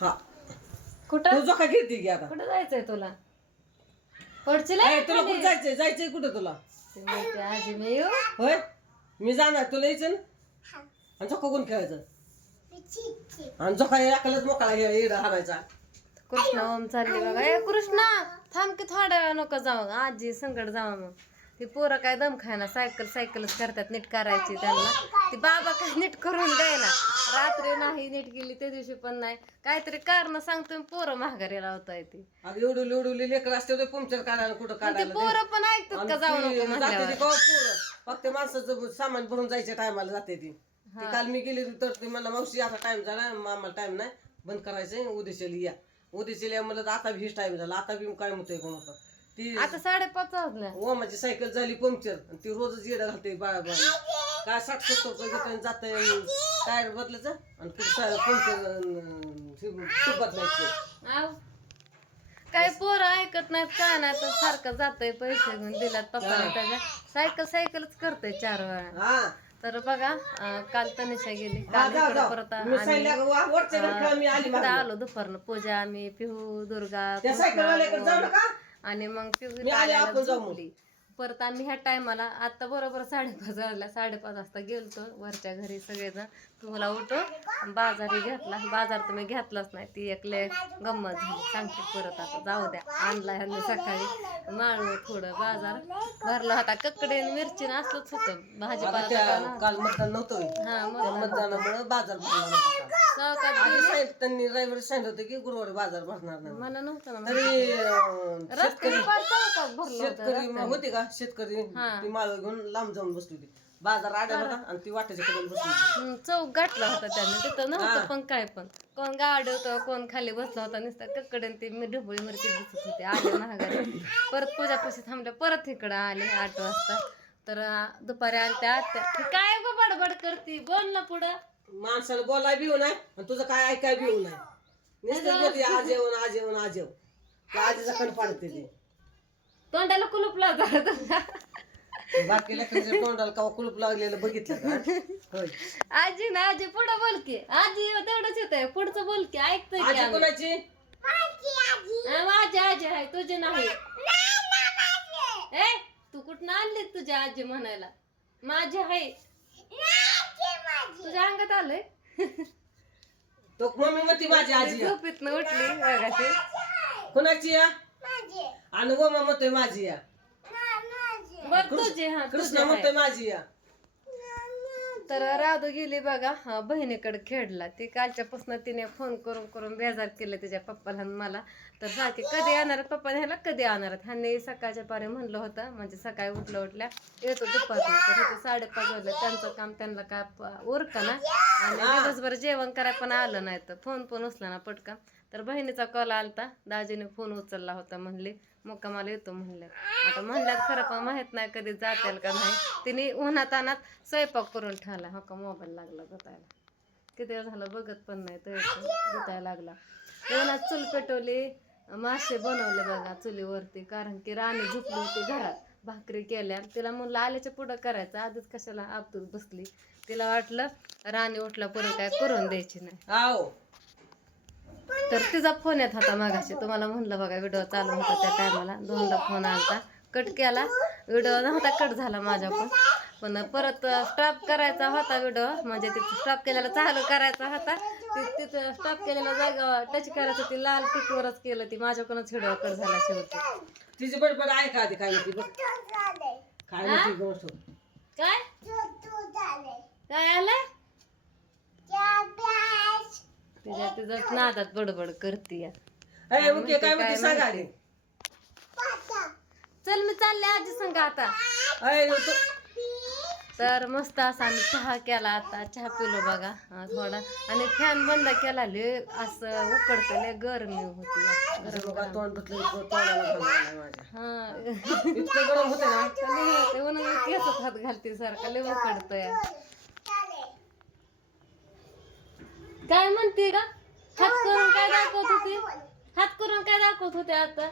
हा कुठं तू जोका घेते की आता कुठं जायचंय तुला पडचिल तुला कुठं जायचंय जायचंय कुठं तुला आजी मी येऊ होय मी जाणार तुला यायचं ना आणि झोका कोण खेळायचं आणि झोका एकालाच मोकळा येडा हाणायचा कृष्णा ओम चालली बघा ए कृष्णा थांब की थोड्या वेळ नको जाऊ आजी संकट जावा मग ती पोरं काय दम खायना सायकलच करतात नीट करायची त्यांना ती बाबा काय नीट करून द्यायना रात्री नाही नीट गेली त्या दिवशी पण नाही काहीतरी कारण सांगतोय पोरं महागारी लावताय ती अगं एवढी लेकर असते ते पंक्चर काढायला कुठं ते काढायला पोरं पण ऐकतात का जाऊ नको जाते म्हणल्यावर ती कवा पोरं फक्त माणसाचं सामान भरून जायच्या टायमाला जाते ती काल मी गेली तर ती मला मावशी आता टाइम झाला आम्हाला टाइम नाही बंद करायचंय उद्याच्याला या उद्याच्याला या म्हणलं आता बी टाइम झाला आता बी काय म्हणतोय कोण होतं ती आता 5:30 वाजल्या ओ माझी सायकल झाली पंक्चर ती रोजच येडं घालते बाळा काय 60-70 रुपये घेत जात टायर बदलायचं आणि पुढे पंक्चर बदलायचं आव. काय पोरं ऐकत नाहीत काय नाही तर सारखं जातंय पैसे घेऊन दिल्यात पप्पाने त्याच्या सायकलच करतोय 4 वेळा हा तर बघा काल तनिषा गेली काल जाऊ, इकडं जाऊ. परत मी सांगितलं, वरच्या घरी मी आली इकडं मागं. आलो दुपारनं पूजा आम्ही पिहू दुर्गा त्या कृष्णा, सायकलवाल्याकडे जाऊ ओम. नका आणि मग पिहू मी आले, आल्याला आपण जाऊ मग. झोपली परत आम्ही ह्या टायमाला आता बरोबर 5:30 वाजल्या 5:30 वाजता गेलतो वरच्या घरी सगळेजण तुला उठो बाजारी घेतला बाजार तुम्ही घेतलाच नाही ती एक लय गंमत झाली सांगते परत आता जाऊ द्या आणला ह्यांनी सकाळी माळव थोडं बाजार भरला होता ककडे मिरची असलंच होतं आता भाजीपाला त्या सगळं काल मतदान नव्हतं हा त्या मग मतदानामुळे बाजार भरला नव्हता काल. चौकात आधी गेली त्यांनी रविवारी सांगितलं होतं की गुरुवारी बाजार भरणार नाही मला नव्हतं ना तरी रस्त्याने पार चौकात भरलं होतं शेतकरी रस्त्याने. होते का शेतकरी ती माळ घेऊन लांब जाऊन बसली होती बाजार आड्या होता आणि ती वाट्याच्या कडे बसली होती चौक गाठला होता त्याने तिथं नव्हतं पण काय पण कोण गाड होतं कोण खाली बसला होता नुसतं ककडे ती ढोबळी मिरची दिसत होती आले महागारी परत पूजापाशी थांबल्या परत इकडं आले 8 वाजता तर दुपारी आल्या त्या काय गं बडबड करती बोल ना पुढं माणसाला बोलाय बी नाही आणि तुझं काय ऐकाय बी नाही नुसतं बोलते आज येऊन आज येऊन आज येऊ त्या आजीचा कण पाडते ते तोंडाला कुलूप लावता बाकी लेकरांच्या तोंडाला कवा कुलूप लागलेलं बघितलं का होय आजी ना आजी पुढं बोल की आजी तेवढंच येतंय पुढचं बोल की ऐकतोय की आजी आम्ही. कोणाची माझी आजी आहे तुझी नाही ए तू कुठं आणली तुझी आजी म्हणायला माझी आहे तुझ्या अंगात आलंय तो मम्मी म्हणते माझी आजी आहे. झोपेतनं उठली बघाशी कोणाची या आणि गोमा म्हणतोय माझी या बघ तुझी हा कृष्ण तुझी म्हणतोय आहे. माझी या तर राधू गेली बघा बहिणीकडे खेळला ती कालच्यापासून तिने फोन करून करून बेजार केलं तिच्या पप्पाला आणि मला तर सारखे कधी येणार पप्पा ह्याला कधी आणणार ह्यांनी सकाळच्या पारी म्हणलं होतं म्हणजे सकाळी उठल्या येतो दुपारला तर इथे 5:30 वाजले त्यांचं काम त्यांना काय उरका ना आणि दिवसभर जेवण करायला पण आलं नाही तर फोन पण उचला ना पटका तर बहिणीचा कॉल आलता दाजीने फोन उचलला होता म्हणले मुक्कामाला येतो म्हणलं आता म्हणल्यात खरं पण माहित नाही कधी जातील का नाही तिने उन्हात अनात स्वयंपाक करून ठेवला हो का मोबाईल लागला गुतायला किती वेळ झालं बघत पण नाही तर गुतायला लागला उन्हात चूल पेटवली मासे बनवले बघा चुलीवरती कारण की राणी झोपली होती घरात भाकरी केल्या तिला म्हणलं आल्याच्या पुढं करायचं आधीच कशाला आपतून बसली तिला वाटलं राणी उठला पुढे काय करून द्यायची नाही आओ तर तिचा फोन येत होता मागाशी तुम्हाला म्हणलं बघा व्हिडिओ चालू होता त्या टायमाला 2दा फोन आलता कट केला व्हिडिओ नव्हता कट झाला माझ्या पण परत स्टॉप करायचा होता व्हिडिओ म्हणजे तिथं स्टॉप केलेला चालू करायचा होता तिथं स्टॉप केलेला जागा टच करायचं ती लाल टिकवरच केलं ती माझ्याकडूनच व्हिडिओ कट झाला शेवटी तिची बडबड आहे का आधी काय म्हणते बघ काय म्हणते गोष्ट काय काय आलं तिचं नादात बडबड करते अरे ओके काय म्हणते सांगा आधी चल मी चालले आजी संग आता अरे तर मस्त असा आम्ही चहा केला आता चहा पिलो बघा थोडा आणि फॅन बंद केला लय असं उकडतं लय गरमी होती तोंड धुतलं तोंडाला घाम आला माझ्या हा इतकं गरम होतं ना म्हणून केसात हात घालते सारखं लय उकडतंय काय म्हणते का हात करून काय दाखवत होती हात करून काय दाखवत होते आता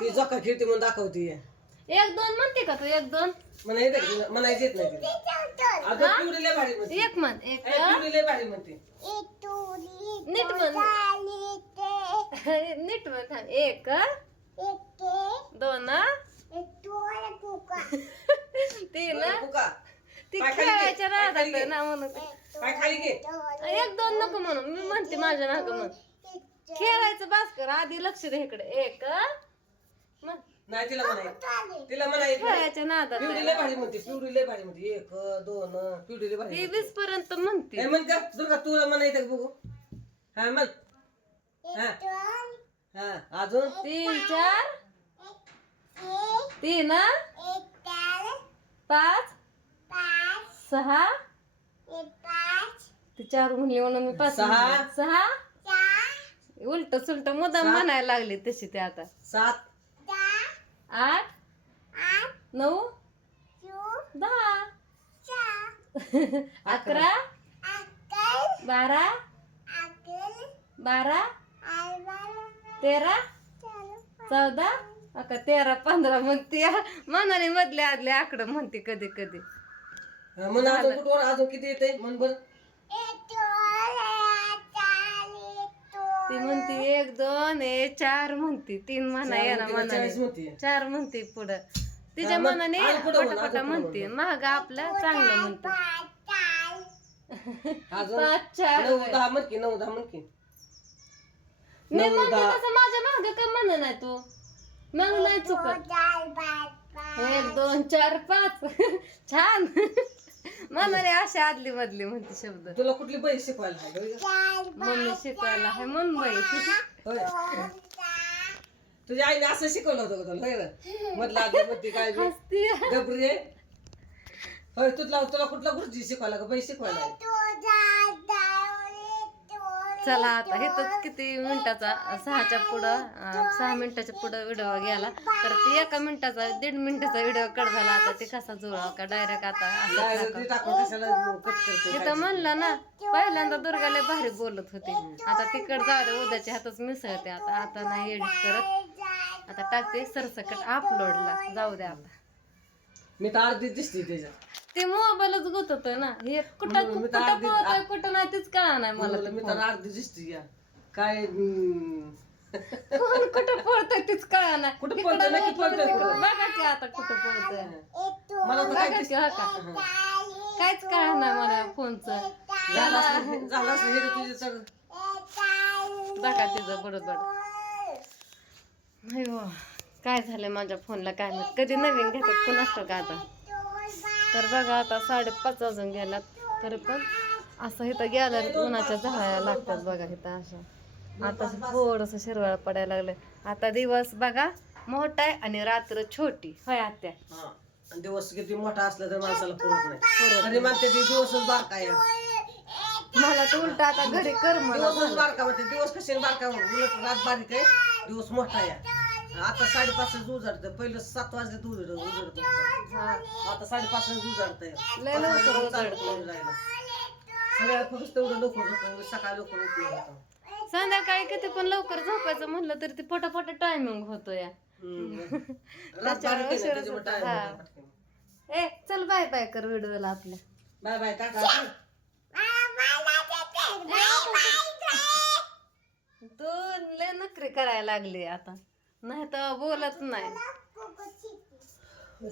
ती जोका खेळते म्हणून दाखवते एक दोन म्हणते का तू एक दोन म्हणायचं येत नाही तिला. अगं पिवडी लय भारी म्हणते. एक म्हण एक पिवडी लय भारी म्हणते. नीट म्हण नीट म्हण थांब. एक दोन तीन फुका. ती काय खाली खेळायच्या घे? काय खाली राहतात घे? ना म्हणून काय खाली घे. एक दोन नको म्हणून मी म्हणते माझ्या नाग म्हण खेळायचं बास्कर आधी लक्ष दे इकडे एक म्हण. नाही तिला म्हणायचं खेळायच्या नादात पिवडी लय भारी म्हणते. पिवडी लय भारी म्हणते. एक दोन पिवडी लय भारी ती म्हणते. 20 पर्यंत म्हणते हे म्हण का दुर्गा तुला म्हणायचं का बघू. हा म्हण. हा अजून 3 4 3 5 6 ती 4 म्हणली म्हणून मी 5 सहा. 6 उलट सुलट मुद्दाम म्हणायला लागली तशी ते आता 7 8 9 10 11 12 12 13 14 आता 13 15 म्हणते मनाने मधले आदले आकडं म्हणते कधी कधी म्हण अजून कुठवर अजून किती येते म्हण बर. ती म्हणते 1 2 4 म्हणते 3 म्हणा येणार मनाने 40 म्हणते. 4 म्हणते पुढं तिच्या हा, मग मनाने आणि पुढं म्हण, पटापटा अजून पुढं म्हणते म्हण. महाग आपलं चांगलं म्हणते अजून 5 4 9 10 म्हण की 9 10 म्हण की. मी 9 म्हणते 10 तसं माझ्या माग का म्हण नाही तू मग नाही चुकत 1 2 4 5 छान मनाने अशी आदली मधली म्हणते शब्द तुला कुठली बाई शिकवायला आहे होय ग? मम्मी शिकवायला आहे मुंबई होय. तुझ्या आईने असं शिकवलं होतं का तुला होय ग? मधला आधी मध्ये काय बी? हसती डबरी आहे. होय तुला कुठला गुरुजी शिकवायला का बाई शिकवायला आहे? चला आता इथंच किती मिनिटाचा 6च्या पुढं 6 मिनिटाच्या पुढं व्हिडिओ गेला तर ती 1 मिनिटाचा 1.5 मिनिटाचा व्हिडिओ कट झाला आता ते कसा जुळा का डायरेक्ट आता असं काय टाका. ते टाकून कशाला कट करते इथं म्हणलं ना पहिल्यांदा दुर्गाला भारी बोलत होती आता तिकड जाऊ दे उद्याच्या हातच मिसळते आता नाही एडिट करत आता टाकते सरसकट अपलोडला जाऊ दे आता मी तर अर्धी दिसते त्याच्यात. ते मोबाईलच गुततोय ना हे कुठं म्हणून मी तर कुठं अर्धी- पळतोय कुठं नाही तीच कळा नाही मला म्हणलं मी तर अर्धी दिसते या काय कोण कुठं पळतोय तीच कळा नाही कुठं इकडं पळतोय, नक्की नाही, पळतोय तिकडं. कुठं? बघा की आता कुठं पळतोय मला तर काय बघा की हा का काहीच कळा नाही मला फोनचं झालं असं हे तुझे सर बघा तिचं बरोबर अयो काय झालंय माझ्या फोनला काय माहित कधी नवीन घेतात कोण असतं का आता तर बघा आता 5:30 वाजून गेलात तरी पण असं इथं गेलं उन्हाच्या झाडाला लागतात बघा इथं असं आता थोडस शिरवाळ पडायला लागलंय आता दिवस बघा मोठा आहे आणि रात्र छोटी होय आत्या हा. आणि दिवस किती मोठा असला तर माणसाला पुरत नाही. तरी म्हणते ते दिवसच बारका आहे. मला तर उलट आता घरी कर मला दिवसच बारका म्हणते. दिवस कशाने बारका म्हणते उलट रात बारीक आहे दिवस मोठा आहे. आता 5:30 उजाडतं पहिलं 7 वाजले उजाडत हा. आता 5:30 उजाडतंय. लय लवकर उजाडतं. सगळ्या फक्त तेवढं लवकर झोपतो सकाळी लवकर उठलं होतं. संध्याकाळी किती पण लवकर झोपायचं म्हणलं तरी ते पटापट टायमिंग होतो या रात बारीक आहे ना, त्याच्यामुळे time हा. होतो पटकन. ए चल बाय बाय कर व्हिडिओला आपल्या बाय बाय टाटा. तू लय नखरी करायला लागली आता नाही तर बोलत नाही